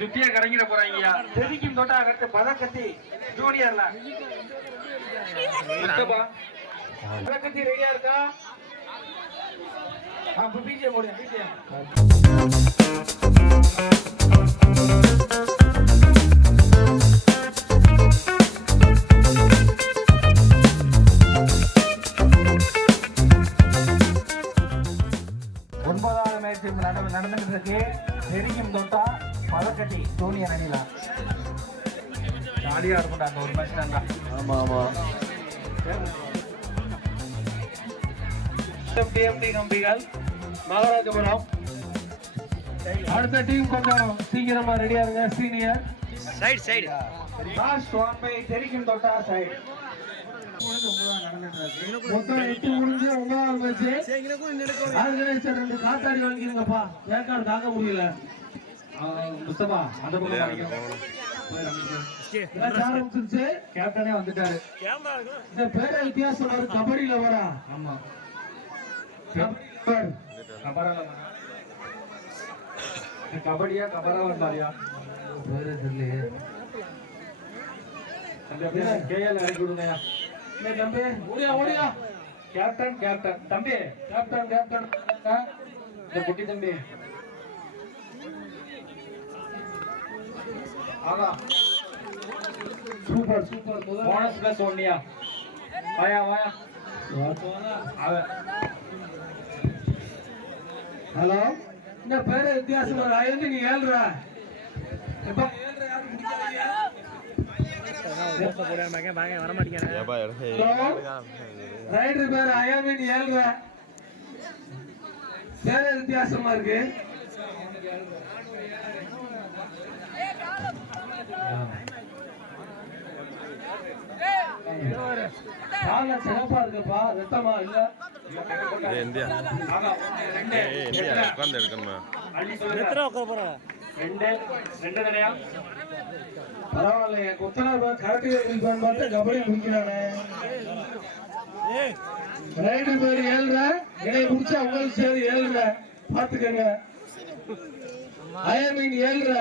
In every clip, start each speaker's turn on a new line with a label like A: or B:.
A: சுத்தியா கரங்கிட போறாங்கய்யா. செதுக்கும் தொட்டா கட்டு பதக்கத்தி ஜூனியர்ல முஸ்தபா பதக்கத்தி ரெடியா இருக்கா? அப்ப பிஜே போடுங்க பிஜே பதக்கட்டி ஜூனியர் அணில ஜாலியா இருக்கும்டா அந்த ஒரு மேட்ச் தான்டா.
B: ஆமா ஆமா.
A: டிஎம்டி கம்பிகள் மகாராஜபுரம். அடுத்த டீம் கொஞ்சம் சீக்கிரமா ரெடியா இருங்க senior
C: side side
A: last one by தெரிக்கும் தொட்டா சைடு மொத்தம் எட்டு முடிஞ்சு ஒன்பதாவது மேட்ச் ஆர்கனைசர் ரெண்டு காத்தாடி வாங்கிருங்கப்பா. ஏற்காடு தாங்க முடியல. முஸ்தபா அந்த கேப்டனே வந்துட்டாரு. இந்த பேர வித்தியாசம் ஒரு கபடியில வரா? ஆமா. கபடி கபரால வரா. இது கபடியா கபராவன் மாதிரியா? பேரு தெரியலையே. கேஎல் இறக்கி விடுங்கயா இல்லை தம்பி ஓடியா ஓடியா? Captain captain. தம்பி கேப்டன் கேப்டன். இந்த குட்டி தம்பி. ஆகா சூப்பர் சூப்பர். போனஸ் பிளஸ் ஒன்னியா வாயா வாயா. ஹலோ? இந்த பேரு வித்தியாசமா ஐந்து நீ ஹலோ? ரைடர் பேர் அயாமின் ஏழ்ற? பேரு வித்தியாசமா இருக்கு. சிறப்பா இருக்குப்பா. ரத்தமா? இல்ல?
B: இந்தியா.
A: ரெண்டு, ரெண்டு.
B: உட்காந்து எடுக்கணுமா
A: ரெண்டு ரெண்டு பரவாயில்லையே. கொத்தனார் கரெக்டு இருக்கான்னு பார்த்து கபடி முடிக்கிறானே. ரைடு பேர் ஏழுற? என்னை முடிச்சா உங்களுக்கு சரி ஏழுற. பாத்துக்கங்க ஏழுற?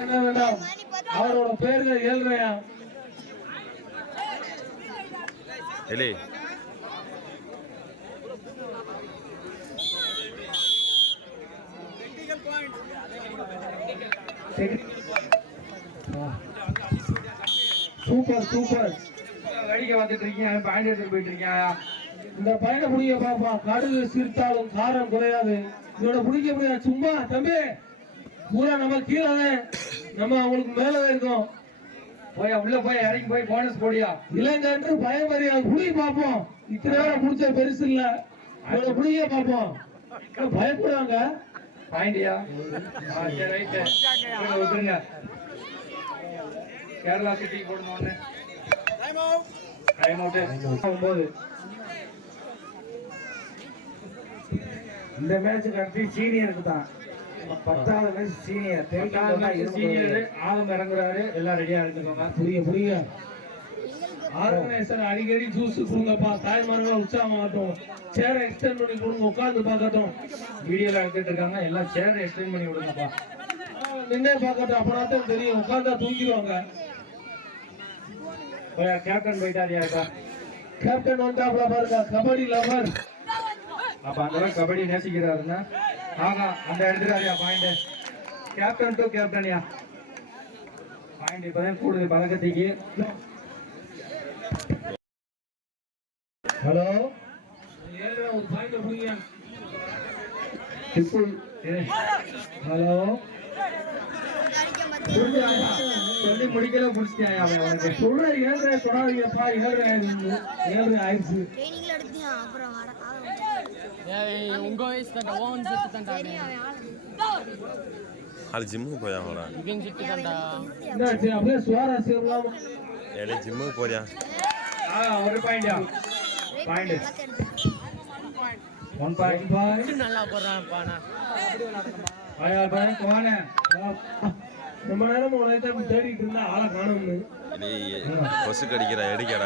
A: என்ன வேண்டாம் அவரோட பேரு ஏழுறையா
B: எலி.
A: சூப்பர் சூப்பர் வேடிக்கை வந்துட்டு இருக்கீங்க பாயிண்ட் எடுத்துட்டு போயிட்டு இருக்கீங்க. இந்த பையனை பிடிக்க பாப்பா. கடுகு சிரித்தாலும் காரம் குறையாது. இதோட பிடிக்க முடியாது. சும்மா தம்பி பூரா நம்ம கீழே நம்ம அவங்களுக்கு மேலே இருக்கோம். போய் உள்ள போய் இறங்கி போய் போனஸ் போடியா இல்லைங்கன்று பயம் மரியாதை புடி பார்ப்போம். இத்தனை நேரம் பிடிச்ச பெருசு இல்ல. இதோட பிடிக்க பார்ப்போம். பயப்படுவாங்க. பாயிண்டியா விட்டுருங்க. கேரளா சிட்டி போடணும் ஒண்ணு டைம் அவுட் ஒன்பது இந்த மேட்ச் கடைசி சீனியருக்கு தான் பத்தாவது மேட்ச் சீனியர் சீனியர் ஆகம் இறங்குறாரு. எல்லாம் ரெடியா இருந்துக்கோங்க. புரிய புரிய ஆர்கனைசர் அடிக்கடி ஜூஸ் கொடுங்கப்பா. தாய்மார்கள் உற்சாகம் ஆகட்டும் சேரை எக்ஸ்டெண்ட் பண்ணி கொடுங்க. உட்கார்ந்து பார்க்கட்டும். வீடியோல எடுத்துட்டு இருக்காங்க. எல்லாம் சேரை எக்ஸ்டெண்ட் பண்ணி கொடுங்கப்பா. நின்னே பார்க்கட்டும். அப்பனா தான் தெரியும். உட்கார்ந்தா தூங்கிடுவாங்க. கேப்டன் போயிட்டாரியா கேப்டன் வந்தாப்ல பாருங்க. கபடி லவர் அப்ப அங்கதான் கபடி நேசிக்கிறாருன்னா ஆகா அந்த எடுத்துக்காரியா பாயிண்ட் கேப்டன் டு கேப்டன்யா பாயிண்ட் இப்பதான் கூடுது பதக்கத்துக்கு. ஹலோ ஹலோ சொல்லி முடிக்கல புடிச்சிட்டாயா அவன் உனக்கு சொல்ற ஏழ்ரை சொல்லாதீங்கப்பா ஏழ்ரை ஏழ்ரை ஆயிடுச்சு.
C: உங்க வயசு தாண்டா ஓன் செட்டு தாண்டா.
B: அது ஜிம்முக்கு போயா அவனா
C: இவன் செட்டு தாண்டா.
A: என்னாச்சு அப்படியே சுவாரஸ்யம் இல்லாம
B: ஏலே ஜிம்முக்கு போறியா?
A: ஆ ஒரு பாயிண்டா பாயிண்ட்
D: எல்லாத்தையும் எடுத்து.
A: ஒன் பாயிண்ட் பாயிண்ட்
C: நல்லா போடுறான் பானா
A: ஆயா பையன் கோனே ரொம்ப நேரம் தேடிட்டு இருந்தா ஆளை காணும்னு.
B: கொசு கடிக்கிற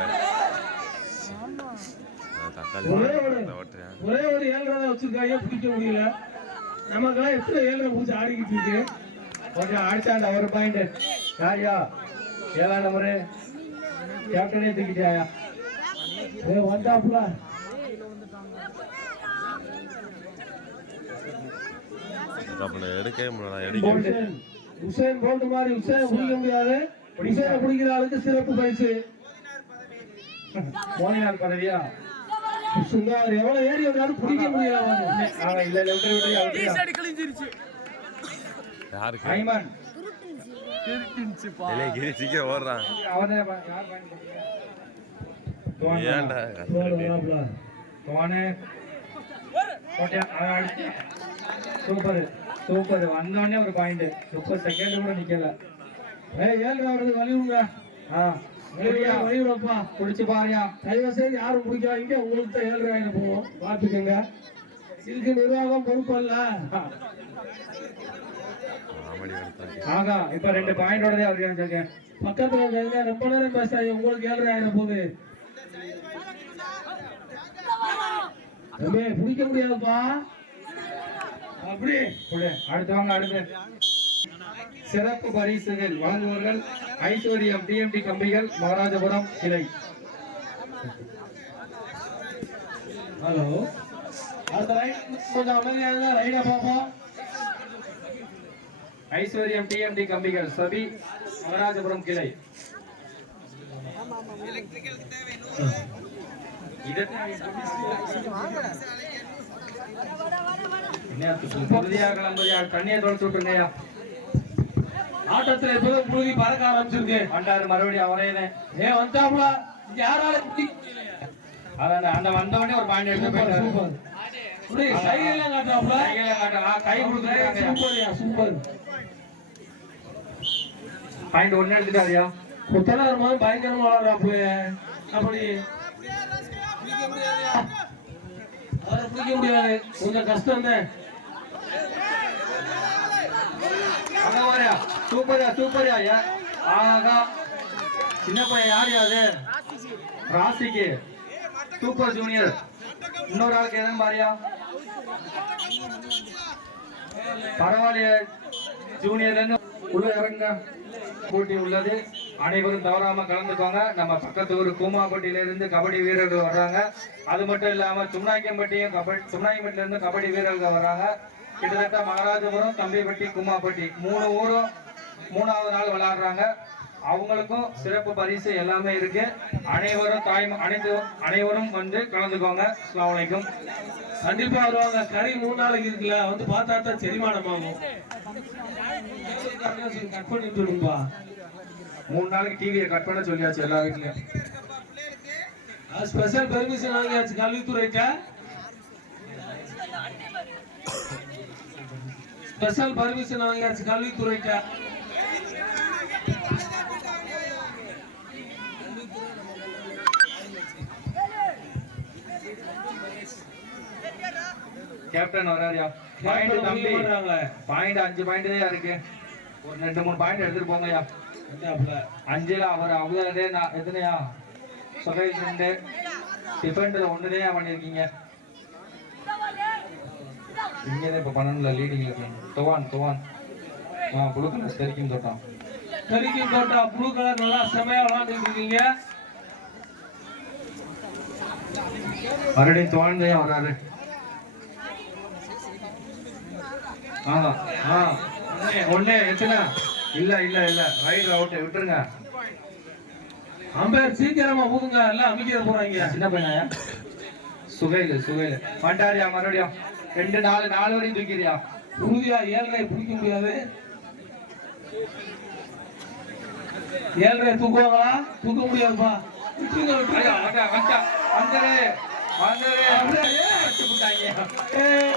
B: தக்காளி
A: ஒரே ஒரு
B: ஓட்டுறேன்
A: ஒரே ஒரு ஏழரை தான் வச்சிருக்காங்க பிடிக்க முடியல. நமக்கெல்லாம் எத்தனை ஏழரை பூச்சி ஆடிக்கிட்டு இருக்கு?
E: கொஞ்சம் அடிச்சாண்டா ஒரு பாயிண்ட் யாரியா? ஏழாம் நம்பரு கேப்டனே தூக்கிட்டாயா?
A: ஏ வந்தாப்புல. உசேன் போல்ட் மாதிரி உசேன் பிடிக்க முடியாது. உசேனை பிடிக்கிற ஆளுக்கு சிறப்பு பரிசு.
E: மோனிநாள் பதவியா?
A: சுங்கார் எவ்வளவு ஏறி வந்தாலும் பிடிக்க முடியல
E: இல்ல இல்ல விட்டு
B: யாருக்கு?
E: ஐமன்.
B: சீக்கிரம் ஓடுறான்
E: அவனே
B: ஏன்டா?
E: சூப்பர். சூப்பர். வந்தோடனே ஒரு பாயிண்ட். முப்பது செகண்ட் கூட நிக்கல.
A: ஏய் ஏழ்ரை வருது வழி விடுங்க
E: ஆ.
A: ஏழ்ரை
E: குடிச்சு பாருயா.
A: தயவு செய்து யாரும் பிடிக்காதீங்க உங்களுக்கு தான் ஏழரை ஆயிரம் போவோம். பார்த்துக்கோங்க இதுக்கு நிர்வாகம் பொறுப்பல்ல
B: காமெடி
E: ஆகா இப்ப ரெண்டு பாயிண்டோடதே அவருக்கு வச்சிருக்கேன்
A: பக்கத்துல இருக்கவங்க ரொம்ப நேரம் பேசாதீங்க. உங்களுக்கு ஏழு ஆயிரம் போகுது. தம்பி முடியாதுப்பா. அப்படி.
E: கொடு. அடுத்தவங்க அடுத்து. சிறப்பு பரிசுகள் வழங்குவர்கள் ஐஸ்வர்யம் டிஎம்டி கம்பிகள் மகாராஜபுரம் கிளை.
A: ஹலோ. அடுத்த ரைட் கொஞ்சம் அமைதியாக ரைடா
E: ஐஸ்வர்யம் டிஎம்டி கம்பிகள் சபி மகாராஜபுரம் கிளை. தண்ணியை தொலைச்சு விட்டுருங்கய்யா
A: ஆட்டத்துல இப்பதான் புழுதி பறக்க ஆரம்பிச்சிருக்கு.
E: வண்டாரு மறுபடியும் அவரே
A: ஏ வந்தாப்புல. இங்க யாரால.
E: அதான் அந்த வந்தவொடனே ஒரு பாயிண்ட் எடுத்து போயிட்டாரு.
A: சூப்பர். இப்படி சைடுல காட்டுறாப்புல.
E: கையில காட்டலாம் கை கொடுத்துருக்காங்க
A: சூப்பர்யா சூப்பர்
E: பாயிண்ட் ஒன்னு எடுத்துட்டாரியா
A: குத்தனார் மாதிரி பயங்கரமா விளாடுறாப்புல. அப்படி. அவரை பிடிக்க முடியாது. கொஞ்சம் கஷ்டம் தான்
E: சூப்பரா சூப்பரா சூப்பர்யா ஆகா சின்ன பையன் யார் அது? ராசிக்கு. Super junior. இன்னொரு ஆளுக்கு எதன் பாரியா? பரவாயில்லையே. ஜூனியர் உள்ள இறங்க. போட்டி உள்ளது. அனைவரும் தவறாம கலந்துக்கோங்க. நம்ம பக்கத்து ஊர் கூமாப்பட்டியில இருந்து கபடி வீரர்கள் வர்றாங்க. அது மட்டும் இல்லாம சும்னாக்கியம்பட்டியும் கபடி சும்னாக்கியம்பட்டில இருந்து கபடி வீரர்கள் வர்றாங்க. கிட்டத்தட்ட மகாராஜபுரம் தம்பிப்பட்டி கூமாப்பட்டி. மூணு ஊரும் மூணாவது நாள் விளையாடுறாங்க. அவங்களுக்கும் சிறப்பு பரிசு எல்லாமே இருக்கு. அனைவரும் தாய் அனைத்து அனைவரும் வந்து கலந்துக்கோங்க. அஸ்லாம் அலைக்கும்.
A: கண்டிப்பா வருவாங்க. கறி மூணு நாளைக்கு இருக்குல்ல வந்து பார்த்தா தான் செரிமானம் ஆகும் கட் பண்ணிட்டு விடுப்பா
E: மூணு நாளைக்கு டிவியை கட் பண்ண சொல்லியாச்சு எல்லா வீட்லயும்.
A: ஸ்பெஷல் பெர்மிஷன் வாங்கியாச்சு கல்வித்துறைட்ட. ஸ்பெஷல் பர்மிஷன் வாங்கியாச்சு கல்வித்துறைட்ட.
E: கேப்டன் வராரியா? பாயிண்ட் தம்பி. பாயிண்ட் அஞ்சு பாயிண்ட் இருக்கு. ஒரு ரெண்டு மூணு பாயிண்ட் எடுத்துட்டு
A: வந்தாப்புல.
E: அஞ்சுல அவர் அவ்வளோ நான் எத்தனையா? சொகை ரெண்டு. டிஃபெண்டர் ஒன்றுதே பண்ணியிருக்கீங்க இங்கே தான் இப்போ பன்னெண்டுல லீடிங் இருக்கீங்க. துவான் துவான். ஆ புழுக்கல தெரிக்கும் தொட்டான்
A: கறிக்கும் கோட்டா ப்ளூ கலர் நல்லா செமையா விளாண்டுட்டு இருக்கீங்க.
E: மறுபடியும் துவான் தான் வராரு. ஆமா ஆ. ஒண்ணே எத்தனை இல்ல இல்ல இல்ல. ரைட் அவுட் விட்டுருங்க.
A: அம்பேர் சீக்கிரமா ஊதுங்க எல்லாம் அமைக்கிற போறாங்க.
E: சின்ன பையனாயா சுகையில் சுகையில் பண்டாரியா மறுபடியும். ரெண்டு நாலு நாலு வரையும் தூக்கிறியா
A: உறுதியா ஏழரை பிடிக்க முடியாது. ஏழரை தூக்குவாங்களா? தூக்க முடியாதுப்பா.
E: வந்தாரு, வந்தாரு.
A: அப்படியே.
E: அடிச்சு புட்டாங்க.
A: ஏய்,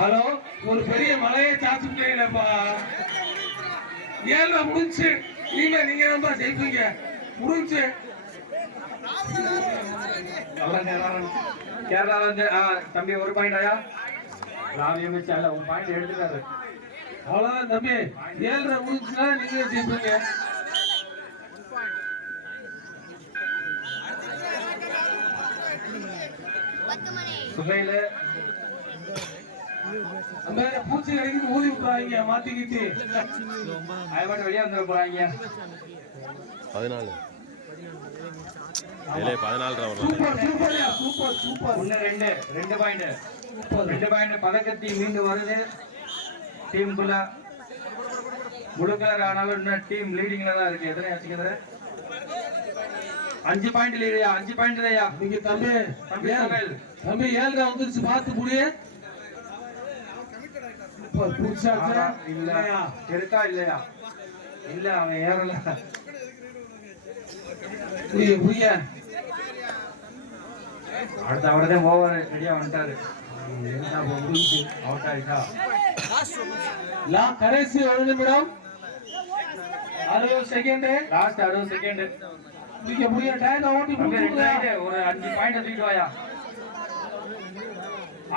A: ஹலோ ஒரு பெரிய மலையை சாச்சுட்டேன்ப்பா ஏழரை முடிஞ்சு நீங்க நீங்க தான் ஜெயிப்பீங்க முடிஞ்சு
E: கேரளா வந்து ஆ, தம்பி ஒரு பாயிண்ட் ஆயா ராவியம் வச்சால உன் பாயிண்ட் எடுத்துட்டாரு
A: அவ்வளவுதான் தம்பி ஏழரை முடிச்சுன்னா நீங்க ஜெயிப்பீங்க
E: சுகையில
A: நம்ம பூச்சி கடைக்கு ஊதி விட்டுறாங்க மாத்திக்கிட்டு
E: அவன் வெளியே வந்துட போறாங்க.
B: பதினாலு.
E: பதக்கத்தி மீண்டும் வருது. டீமுக்குள்ள முழு கலர் ஆனாலும் இன்னும் டீம் லீடிங்ல தான் இருக்கு. எத்தனை சிக்கந்தர? அஞ்சு பாயிண்ட் லீடையா அஞ்சு பாயிண்ட்
A: நீங்க தம்பி
E: தம்பி
A: ஏழரை வந்துருச்சு பார்த்து முடிய. புடிச்சாச்சா
E: இல்ல.
A: இல்லையா?
E: இருக்கா இல்லையா? இல்ல அவன் ஏறல.
A: புரிய புரிய.
E: அடுத்த அவர் தான் ஓவர் ரெடியா வந்துட்டாரு. அவுட் ஆயிட்டா.
A: லா கடைசி ஒரு நிமிடம். அறுபது செகண்ட்
E: லாஸ்ட் அறுபது செகண்ட்
A: நீங்க புரிய. டைம் ஓட்டி முடிச்சுங்க
E: ஒரு அஞ்சு பாயிண்ட் தூக்கிட்டு வாயா.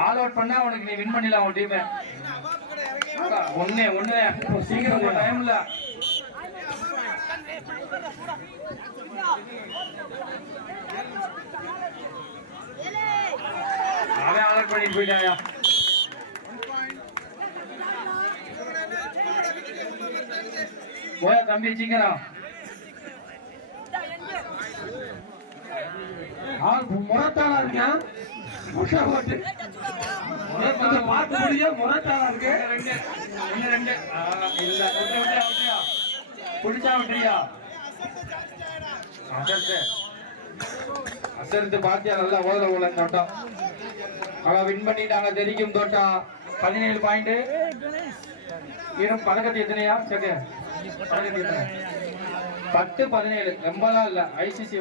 E: ஆல் அவுட் பண்ணா உனக்கு நீ வின் பண்ணிடலாம் உன் டீம் ஒண்ணே ஒண்ணு. சீக்கிரம் டைம் இல்ல. அவன் அவுட் பண்ணிட்டு போயிட்டாயா போயா தம்பி சீக்கிரம்.
A: ஆள் முரட்டாளா இருக்கான்? முட்டை போட்டு கொஞ்சம் பார்த்து முடிய முரட்டாளா இருக்கு.
E: ரெண்டு இல்ல விட்டு விட்டியா அசர்த்து. அசர்த்து பாத்தியா நல்லா ஓதல ஓல தோட்டம் அவ வின் பண்ணிட்டாங்க தெரிக்கும் தோட்டம் பதினேழு பாயிண்ட் இன்னும் பதக்கத்து எத்தனையா? செக்கு. பதக்கத்து எத்தனை? பத்து பதினேழு. ரொம்பலாம் இல்ல? ஐசிசி